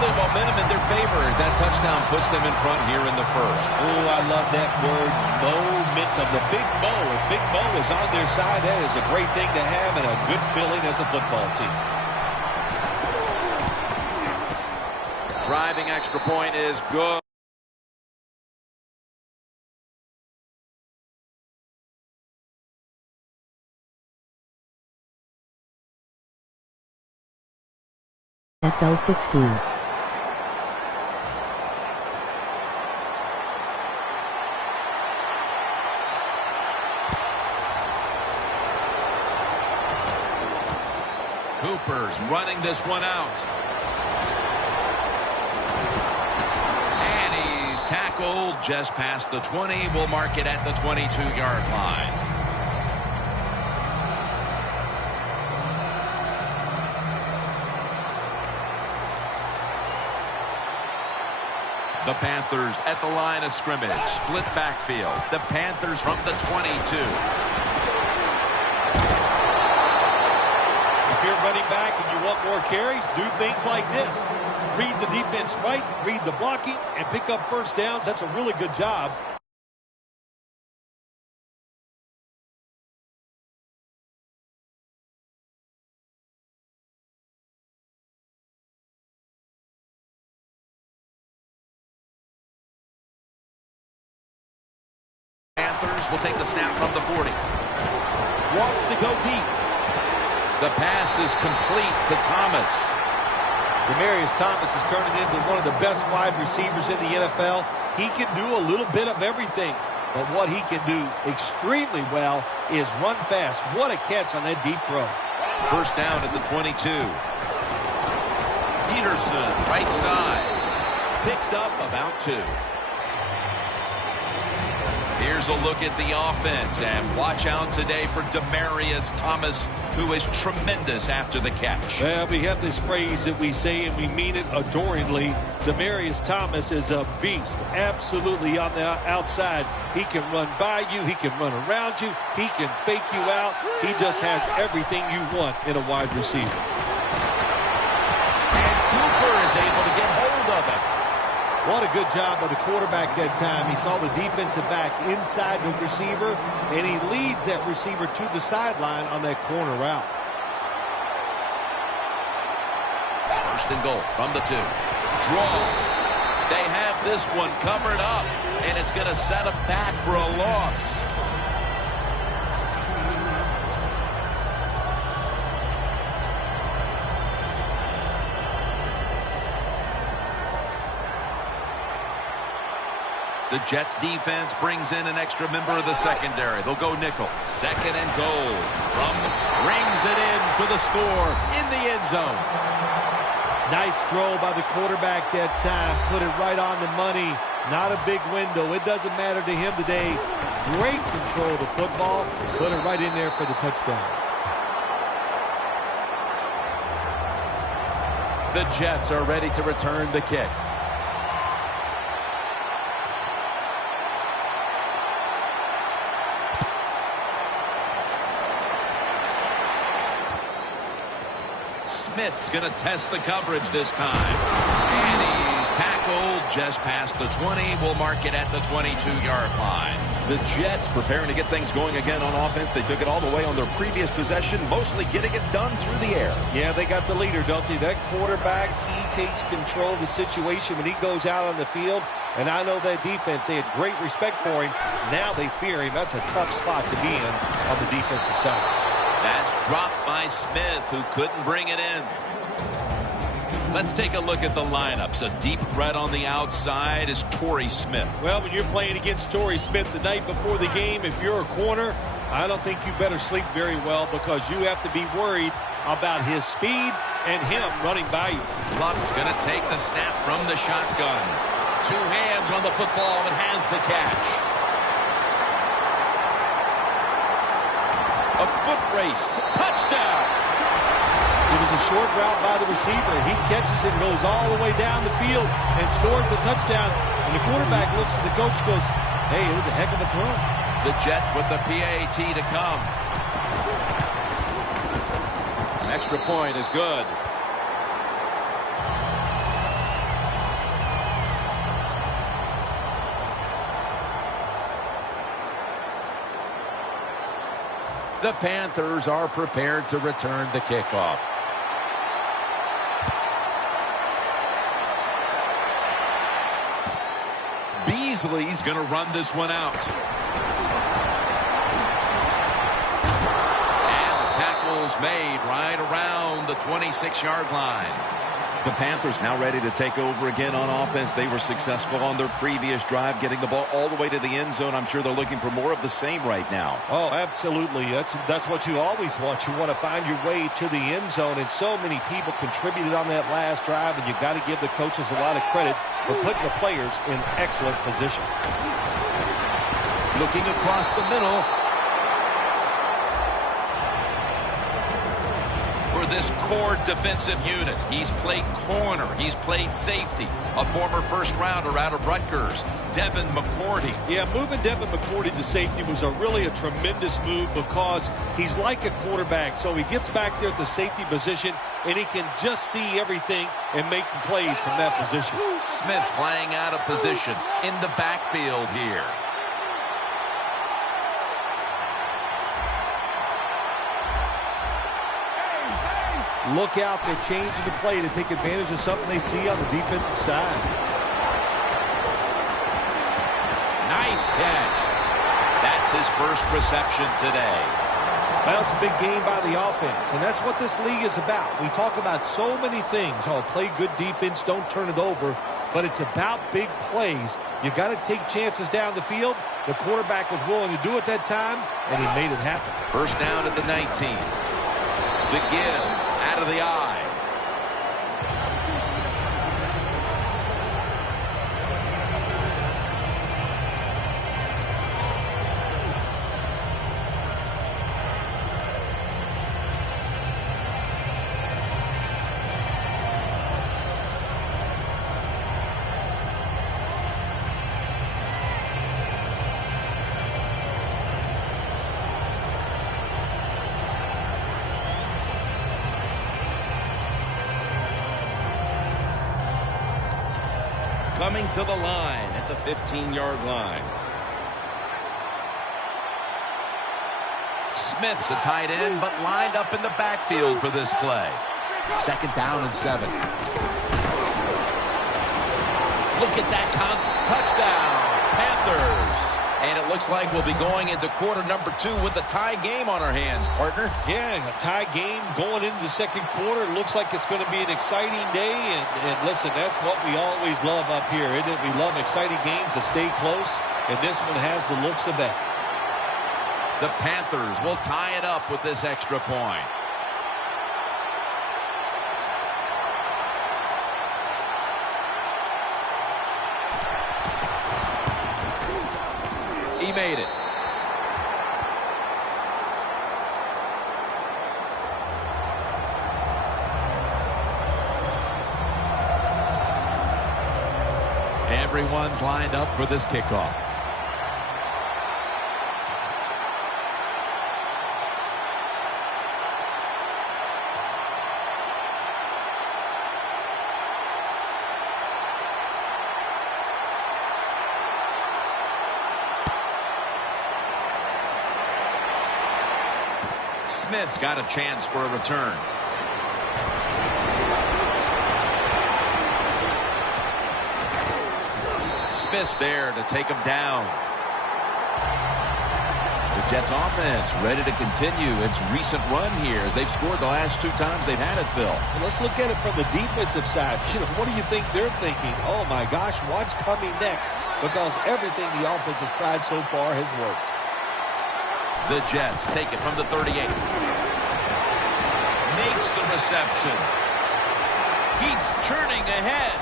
building momentum in their favor as that touchdown puts them in front here in the first. Oh, I love that word, momentum. The Big Mo. If Big Mo is on their side, that is a great thing to have and a good feeling as a football team. Driving extra point is good. FL 16. Cooper's running this one out. And he's tackled just past the 20. We'll mark it at the 22-yard line. The Panthers at the line of scrimmage. Split backfield. The Panthers from the 22. If you're running back and you want more carries, do things like this. Read the defense right, read the blocking, and pick up first downs. That's a really good job. Will take the snap from the 40. Wants to go deep. The pass is complete to Thomas. Demaryius Thomas is turning into one of the best wide receivers in the NFL. He can do a little bit of everything, but what he can do extremely well is run fast. What a catch on that deep throw. First down at the 22. Peterson, right side. Picks up about 2. Here's a look at the offense, and watch out today for Demaryius Thomas, who is tremendous after the catch. Well, we have this phrase that we say, and we mean it adoringly. Demaryius Thomas is a beast, absolutely on the outside. He can run by you. He can run around you. He can fake you out. He just has everything you want in a wide receiver. And Cooper is able to get hold of it. What a good job by the quarterback that time. He saw the defensive back inside the receiver, and he leads that receiver to the sideline on that corner route. First and goal from the 2. Draw. They have this one covered up, and it's going to set them back for a loss. The Jets defense brings in an extra member of the secondary. They'll go nickel. Second and goal. Rings it in for the score in the end zone. Nice throw by the quarterback that time. Put it right on the money. Not a big window. It doesn't matter to him today. Great control of the football. Put it right in there for the touchdown. The Jets are ready to return the kick. Smith's going to test the coverage this time. And he's tackled just past the 20. We'll mark it at the 22-yard line. The Jets preparing to get things going again on offense. They took it all the way on their previous possession, mostly getting it done through the air. Yeah, they got the leader, don't they? That quarterback, he takes control of the situation when he goes out on the field. And I know that defense, they had great respect for him. Now they fear him. That's a tough spot to be in on the defensive side. That's dropped by Smith, who couldn't bring it in. Let's take a look at the lineups. A deep threat on the outside is Torrey Smith. Well, when you're playing against Torrey Smith the night before the game, if you're a corner, I don't think you better sleep very well because you have to be worried about his speed and him running by you. Luck's going to take the snap from the shotgun. 2 hands on the football and has the catch. A foot race to touchdown. It was a short route by the receiver. He catches it, goes all the way down the field, and scores a touchdown. And the quarterback looks at the coach and goes, hey, it was a heck of a throw. The Jets with the PAT to come. An extra point is good. The Panthers are prepared to return the kickoff. Beasley's going to run this one out. And the tackle's made right around the 26-yard line. The Panthers now ready to take over again on offense. They were successful on their previous drive, getting the ball all the way to the end zone. I'm sure they're looking for more of the same right now. Oh, absolutely. That's what you always want. You want to find your way to the end zone, and so many people contributed on that last drive, and you've got to give the coaches a lot of credit for putting the players in excellent position. Looking across the middle. For this core defensive unit, he's played corner, he's played safety, a former first-rounder out of Rutgers, Devin McCourty. Yeah, moving Devin McCourty to safety was really a tremendous move because he's like a quarterback. So he gets back there at the safety position, and he can just see everything and make the plays from that position. Smith's playing out of position in the backfield here. Look out, they're changing the play to take advantage of something they see on the defensive side. Nice catch. That's his first reception today. Well, it's a big game by the offense, and that's what this league is about. We talk about so many things. Oh, play good defense, don't turn it over. But it's about big plays. You got to take chances down the field. The quarterback was willing to do it that time, and he made it happen. First down at the 19. The give out of the eye. Coming to the line at the 15-yard line. Smith's a tight end, but lined up in the backfield for this play. Second down and 7. Look at that touchdown, Panthers. And it looks like we'll be going into quarter number 2 with a tie game on our hands, partner. Yeah, a tie game going into the second quarter. It looks like it's going to be an exciting day. And listen, that's what we always love up here, isn't it? We love exciting games that stay close, and this one has the looks of that. The Panthers will tie it up with this extra point. He made it. Everyone's lined up for this kickoff. Smith's got a chance for a return. Smith's there to take him down. The Jets offense ready to continue its recent run here as they've scored the last 2 times they've had it, Phil. Well, let's look at it from the defensive side. What do you think they're thinking? Oh, my gosh, what's coming next? Because everything the offense has tried so far has worked. The Jets take it from the 38. Makes the reception. He's churning ahead.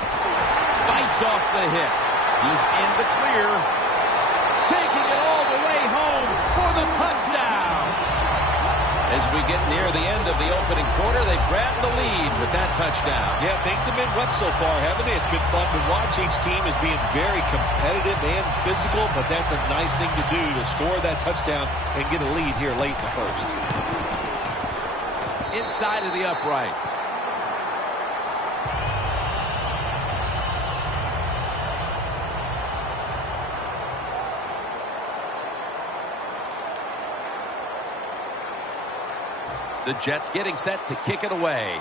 Fights off the hit. He's in the clear. Taking it all the way home for the touchdown. As we get near the end of the opening quarter, they've grabbed the lead with that touchdown. Yeah, things have been rough so far, haven't they? It's been fun to watch. Each team is being very competitive and physical, but that's a nice thing to do, to score that touchdown and get a lead here late in the first. Inside of the uprights. The Jets getting set to kick it away.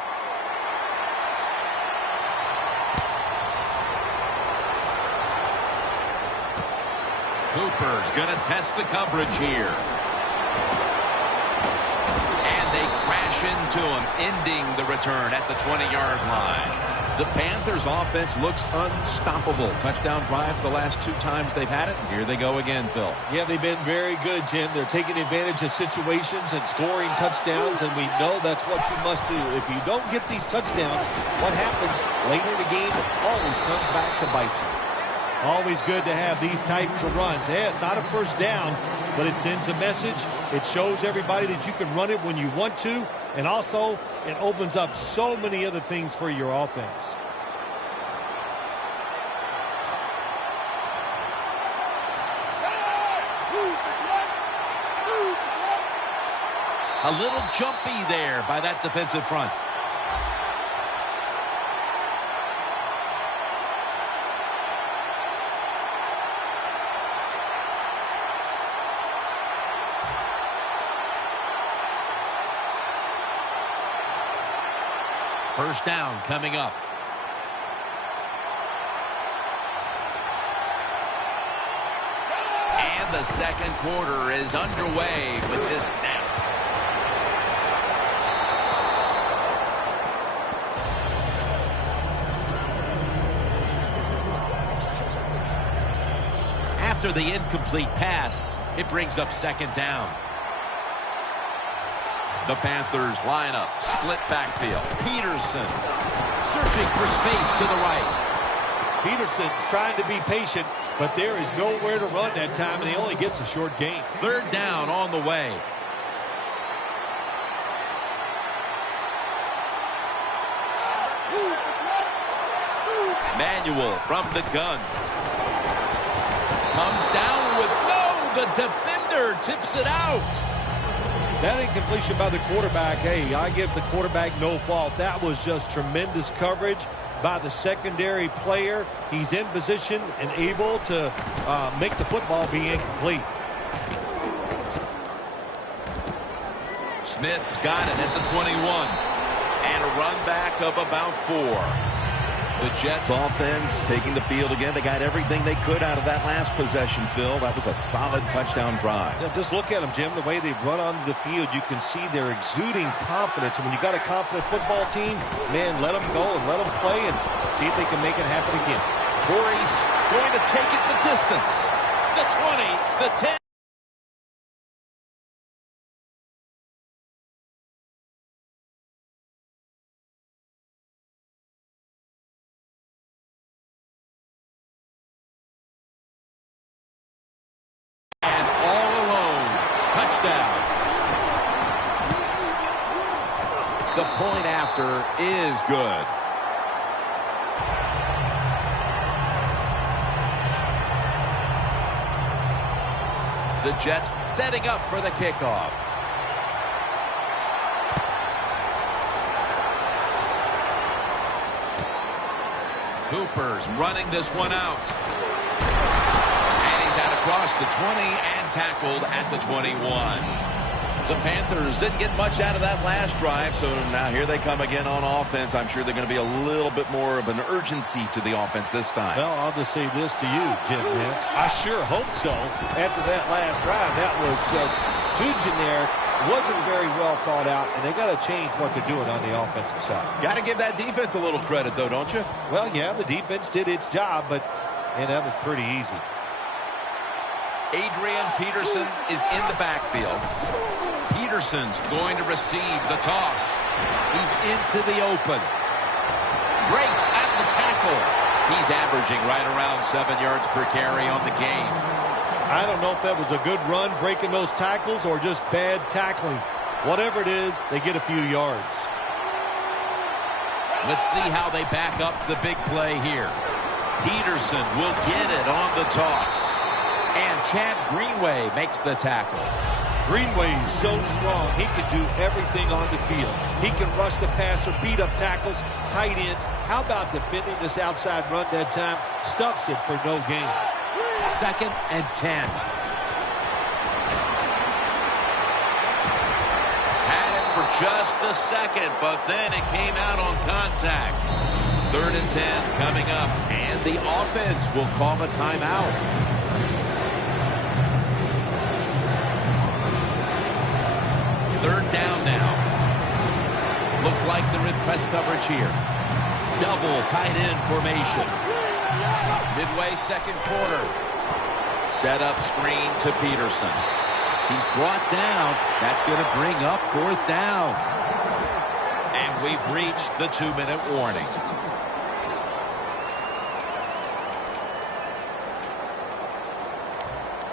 Cooper's going to test the coverage here. And they crash into him, ending the return at the 20-yard line. The Panthers' offense looks unstoppable. Touchdown drives the last 2 times they've had it. And here they go again, Phil. Yeah, they've been very good, Jim. They're taking advantage of situations and scoring touchdowns, and we know that's what you must do. If you don't get these touchdowns, what happens later in the game always comes back to bite you. Always good to have these types of runs. Yeah, it's not a first down, but it sends a message. It shows everybody that you can run it when you want to, and also it opens up so many other things for your offense. A little jumpy there by that defensive front. First down coming up. And the second quarter is underway with this snap. After the incomplete pass, it brings up second down. The Panthers line up, split backfield. Peterson searching for space to the right. Peterson's trying to be patient, but there is nowhere to run that time, and he only gets a short gain. Third down on the way. Manuel from the gun. Comes down with the defender tips it out. That incompletion by the quarterback, hey, I give the quarterback no fault. That was just tremendous coverage by the secondary player. He's in position and able to make the football be incomplete. Smith's got it at the 21. And a run back of about 4. The Jets offense taking the field again. They got everything they could out of that last possession, Phil. That was a solid touchdown drive. Yeah, just look at them, Jim. The way they run onto the field, you can see they're exuding confidence. And when you got a confident football team, man, let them go and let them play and see if they can make it happen again. Torrey's going to take it the distance. The 20, the 10. The point after is good. The Jets setting up for the kickoff. Cooper's running this one out. And he's out across the 20 and tackled at the 21. The Panthers didn't get much out of that last drive, so now here they come again on offense. I'm sure they're going to be a little bit more of an urgency to the offense this time. Well, I'll just say this to you, Jim Nance. I sure hope so. After that last drive, that was just too generic, wasn't very well thought out, and they got to change what they're doing on the offensive side. Got to give that defense a little credit, though, don't you? Well, yeah, the defense did its job, but man, that was pretty easy. Adrian Peterson is in the backfield. Peterson's going to receive the toss. He's into the open. Breaks at the tackle. He's averaging right around 7 yards per carry on the game. I don't know if that was a good run breaking those tackles or just bad tackling. Whatever it is, they get a few yards. Let's see how they back up the big play here. Peterson will get it on the toss. And Chad Greenway makes the tackle. Greenway is so strong, he can do everything on the field. He can rush the passer, beat up tackles, tight ends. How about defending this outside run that time? Stuffs it for no gain. 2nd and 10. Had it for just a second, but then it came out on contact. 3rd and 10 coming up, and the offense will call a timeout. Third down now. Looks like they're in press coverage here. Double tight end formation. Midway second quarter. Set up screen to Peterson. He's brought down. That's going to bring up 4th down. And we've reached the 2-minute warning.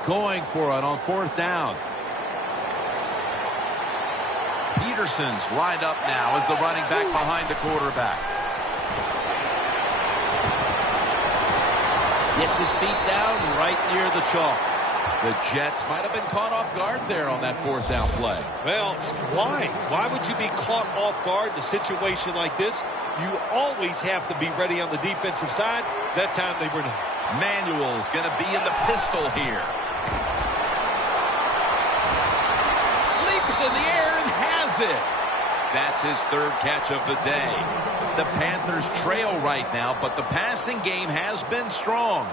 Going for it on 4th down. Peterson's lined up now as the running back behind the quarterback. Gets his feet down right near the chalk. The Jets might have been caught off guard there on that 4th down play. Well, why? Why would you be caught off guard in a situation like this? You always have to be ready on the defensive side. That time they were not. Manuel's going to be in the pistol here. Leaps in the air and has it. That's his 3rd catch of the day. The Panthers trail right now, but the passing game has been strong.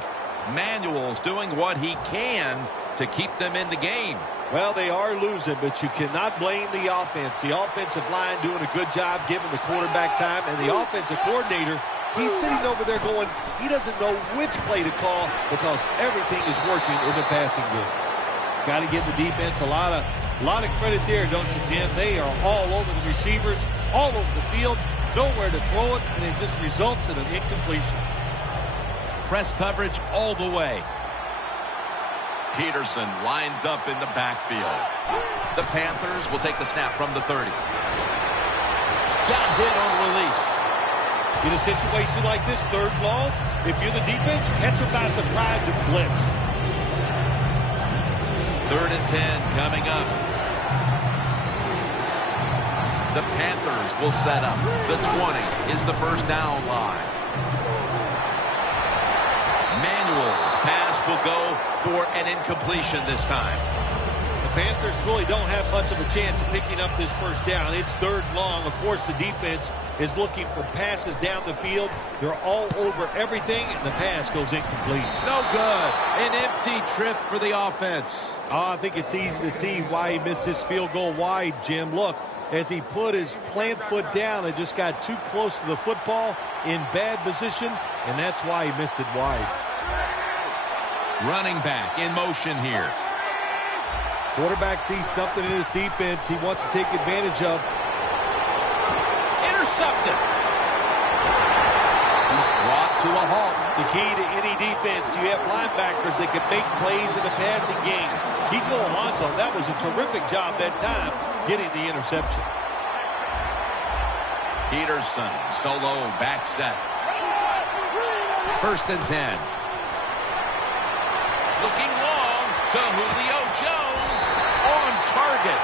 Manuel's doing what he can to keep them in the game. Well, they are losing, but you cannot blame the offense. The offensive line doing a good job giving the quarterback time, and the offensive coordinator, he's sitting over there going, he doesn't know which play to call because everything is working in the passing game. Got to give the defense a lot of credit there, don't you, Jim? They are all over the receivers, all over the field, nowhere to throw it, and it just results in an incompletion. Press coverage all the way. Peterson lines up in the backfield. The Panthers will take the snap from the 30. Got hit on release. In a situation like this, 3rd long, if you're the defense, catch them by surprise and blitz. 3rd and 10 coming up. The Panthers will set up. The 20 is the 1st down line. Manuel's pass will go for an incompletion this time. The Panthers really don't have much of a chance of picking up this 1st down. It's 3rd long. Of course, the defense is looking for passes down the field. They're all over everything, and the pass goes incomplete. No good. An empty trip for the offense. I think it's easy to see why he missed his field goal wide, Jim. Look, as he put his plant foot down, it just got too close to the football in bad position, and that's why he missed it wide. Running back in motion here. Quarterback sees something in his defense he wants to take advantage of. Intercepted. He's brought to a halt. The key to any defense, do you have linebackers that can make plays in the passing game? Kiko Alonso, that was a terrific job that time getting the interception. Peterson, solo, back set. 1st and 10. Looking long to Julio Jones on target.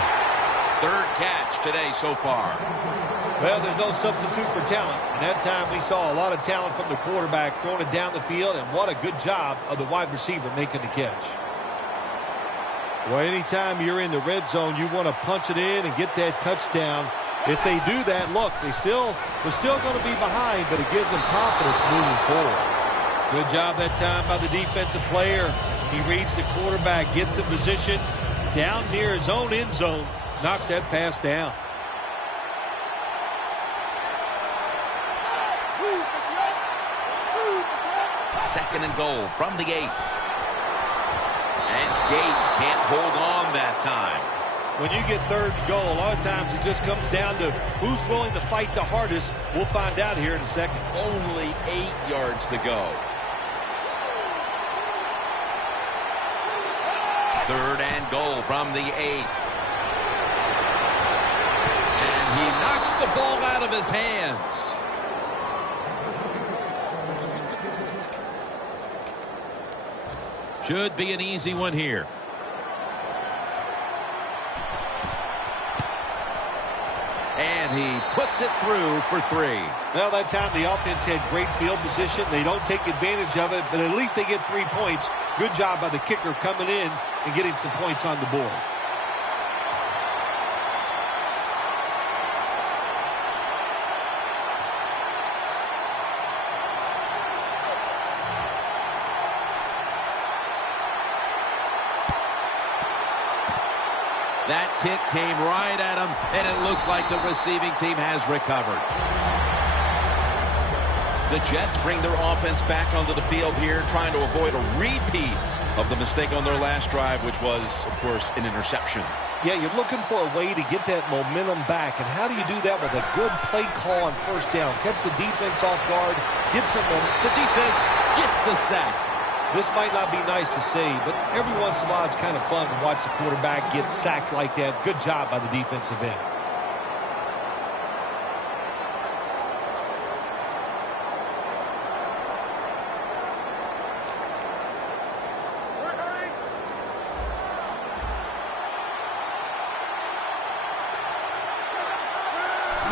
3rd catch today so far. Well, there's no substitute for talent. And that time we saw a lot of talent from the quarterback throwing it down the field, and what a good job of the wide receiver making the catch. Well, anytime you're in the red zone, you want to punch it in and get that touchdown. If they do that, look, they're still going to be behind, but it gives them confidence moving forward. Good job that time by the defensive player. He reads the quarterback, gets in position down near his own end zone, knocks that pass down. Second and goal from the 8. And Gates can't hold on that time. When you get 3rd and goal, a lot of times it just comes down to who's willing to fight the hardest. We'll find out here in a second. Only 8 yards to go. 3rd and goal from the 8. And he knocks the ball out of his hands. Should be an easy one here. And he puts it through for 3. Well, that time the offense had great field position. They don't take advantage of it, but at least they get 3 points. Good job by the kicker coming in and getting some points on the board. That kick came right at him, and it looks like the receiving team has recovered. The Jets bring their offense back onto the field here, trying to avoid a repeat of the mistake on their last drive, which was, of course, an interception. Yeah, you're looking for a way to get that momentum back. And how do you do that with a good play call on first down? Catch the defense off guard, get some momentum. The defense gets the sack. This might not be nice to say, but every once in a while it's kind of fun to watch the quarterback get sacked like that. Good job by the defensive end.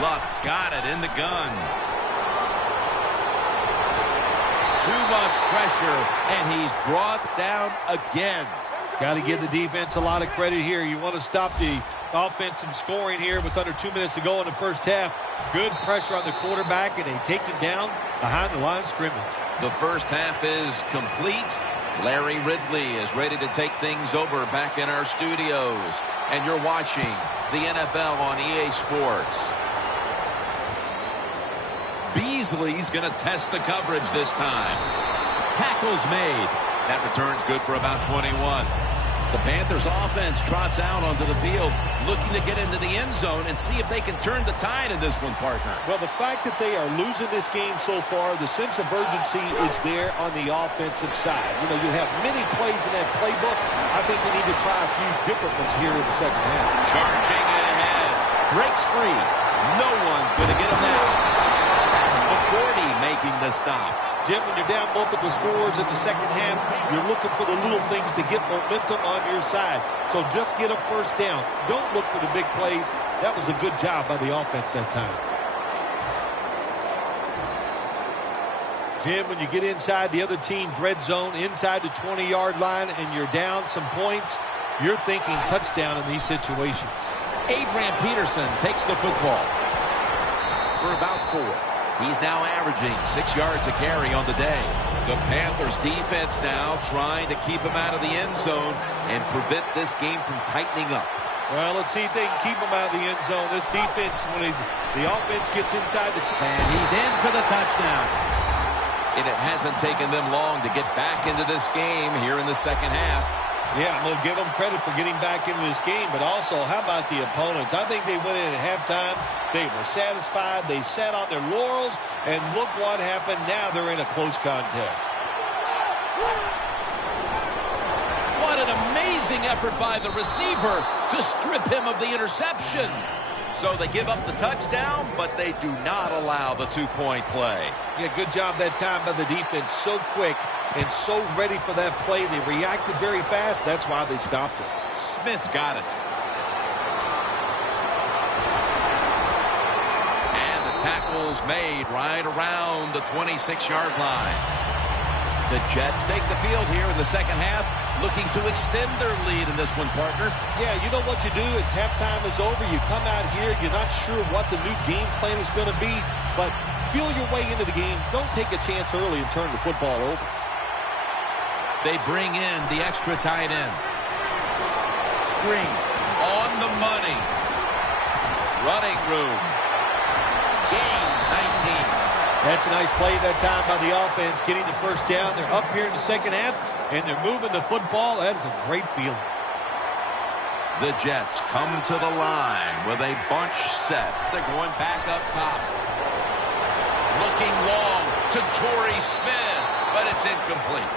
Luck's got it in the gun. Too much pressure, and he's brought down again. Got to give the defense a lot of credit here. You want to stop the offense from scoring here with under 2 minutes to go in the first half. Good pressure on the quarterback, and they take him down behind the line of scrimmage. The first half is complete. Larry Ridley is ready to take things over back in our studios. And you're watching the NFL on EA Sports. Beasley's going to test the coverage this time. Tackle's made. That return's good for about 21. The Panthers offense trots out onto the field, looking to get into the end zone and see if they can turn the tide in this one, partner. Well, the fact that they are losing this game so far, the sense of urgency is there on the offensive side. You know, you have many plays in that playbook. I think they need to try a few different ones here in the second half. Charging ahead. Breaks free. No one's going to get him now. That's McCourty making the stop. Jim, when you're down multiple scores in the second half, you're looking for the little things to get momentum on your side. So just get a first down. Don't look for the big plays. That was a good job by the offense that time. Jim, when you get inside the other team's red zone, inside the 20-yard line, and you're down some points, you're thinking touchdown in these situations. Adrian Peterson takes the football for about 4. He's now averaging 6 yards a carry on the day. The Panthers defense now trying to keep him out of the end zone and prevent this game from tightening up. Well, let's see if they can keep him out of the end zone. This defense, when the offense gets inside the... And he's in for the touchdown. And it hasn't taken them long to get back into this game here in the second half. Yeah, I'm going to give them credit for getting back into this game, but also, how about the opponents? I think they went in at halftime. They were satisfied. They sat on their laurels, and look what happened. Now they're in a close contest. What an amazing effort by the receiver to strip him of the interception. So they give up the touchdown, but they do not allow the two-point play. Yeah, good job that time by the defense. So quick and so ready for that play. They reacted very fast. That's why they stopped it. Smith's got it. And the tackle's made right around the 26-yard line. The Jets take the field here in the second half, looking to extend their lead in this one, partner. Yeah, you know what you do? It's halftime is over. You come out here. You're not sure what the new game plan is going to be, but feel your way into the game. Don't take a chance early and turn the football over. They bring in the extra tight end. Screen on the money. Running room. Gains 19. That's a nice play that time by the offense, getting the first down. They're up here in the second half, and they're moving the football. That is a great feeling. The Jets come to the line with a bunch set. They're going back up top. Looking long to Torrey Smith, but it's incomplete.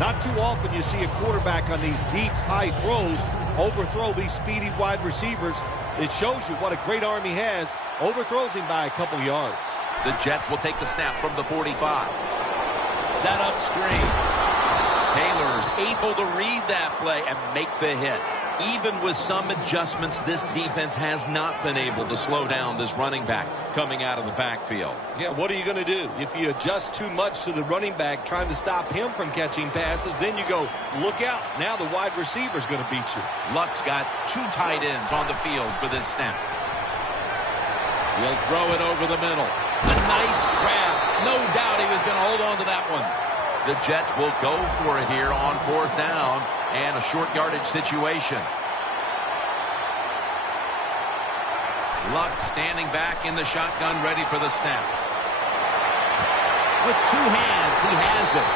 Not too often you see a quarterback on these deep, high throws overthrow these speedy wide receivers. It shows you what a great arm he has. Overthrows him by a couple yards. The Jets will take the snap from the 45. Set up screen. Taylor's able to read that play and make the hit. Even with some adjustments, this defense has not been able to slow down this running back coming out of the backfield. Yeah, what are you going to do? If you adjust too much to the running back trying to stop him from catching passes, then you go, look out. Now the wide receiver's going to beat you. Luck's got 2 tight ends on the field for this snap. He'll throw it over the middle. A nice grab. No doubt he was going to hold on to that one. The Jets will go for it here on 4th down and a short yardage situation. Luck standing back in the shotgun, ready for the snap. With two hands, he has it.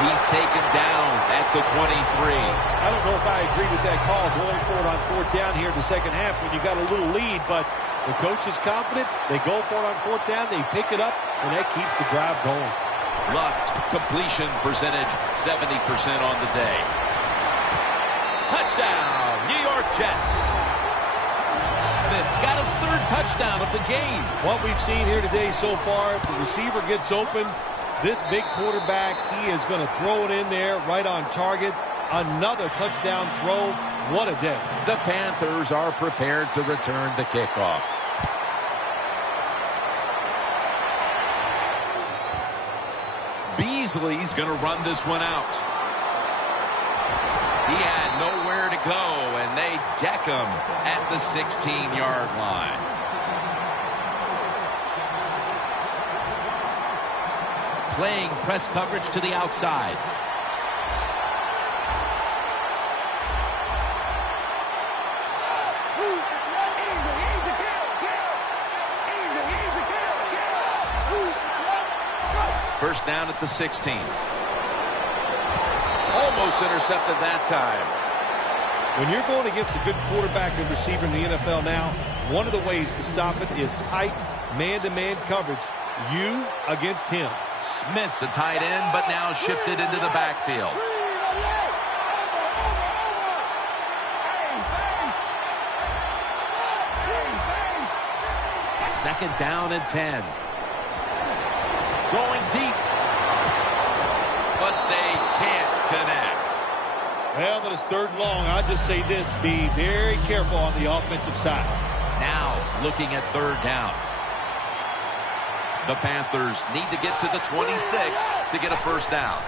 He's taken down at the 23. I don't know if I agree with that call going for it on fourth down here in the second half when you got a little lead, but the coach is confident. They go for it on fourth down. They pick it up, and that keeps the drive going. Luck's completion percentage 70% on the day. Touchdown, New York Jets. Smith's got his third touchdown of the game. What we've seen here today so far, if the receiver gets open, this big quarterback, he is going to throw it in there right on target. Another touchdown throw. What a day. The Panthers are prepared to return the kickoff. Beasley's going to run this one out. He had nowhere to go, and they deck him at the 16-yard line. Playing press coverage to the outside. First down at the 16. Almost intercepted that time. When you're going against a good quarterback and receiver in the NFL now, one of the ways to stop it is tight man-to-man coverage. You against him. Smith's a tight end, but now shifted into the backfield. Second down and 10. Going deep. But they can't connect. Well, but it's third and long. I'll just say this. Be very careful on the offensive side. Now looking at third down. The Panthers need to get to the 26 to get a first down.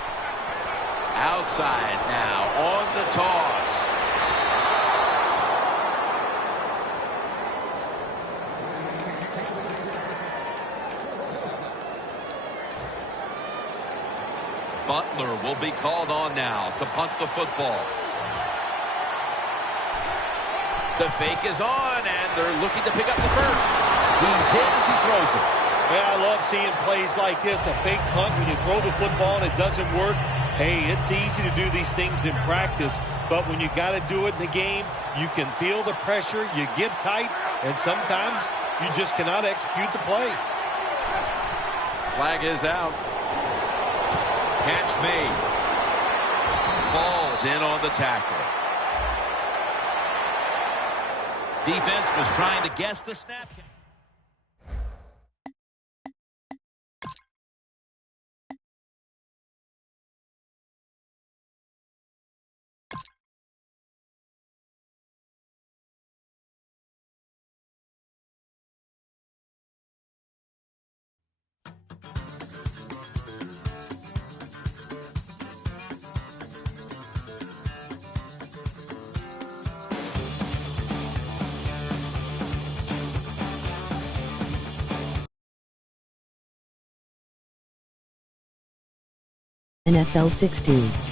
Outside now on the toss. Butler will be called on now to punt the football. The fake is on, and they're looking to pick up the first. He's hit as he throws it. Yeah, I love seeing plays like this, a fake punt when you throw the football and it doesn't work. Hey, it's easy to do these things in practice, but when you got to do it in the game, you can feel the pressure, you get tight, and sometimes you just cannot execute the play. Flag is out. Catch made. Ball's in on the tackle. Defense was trying to guess the snap. NFL 16.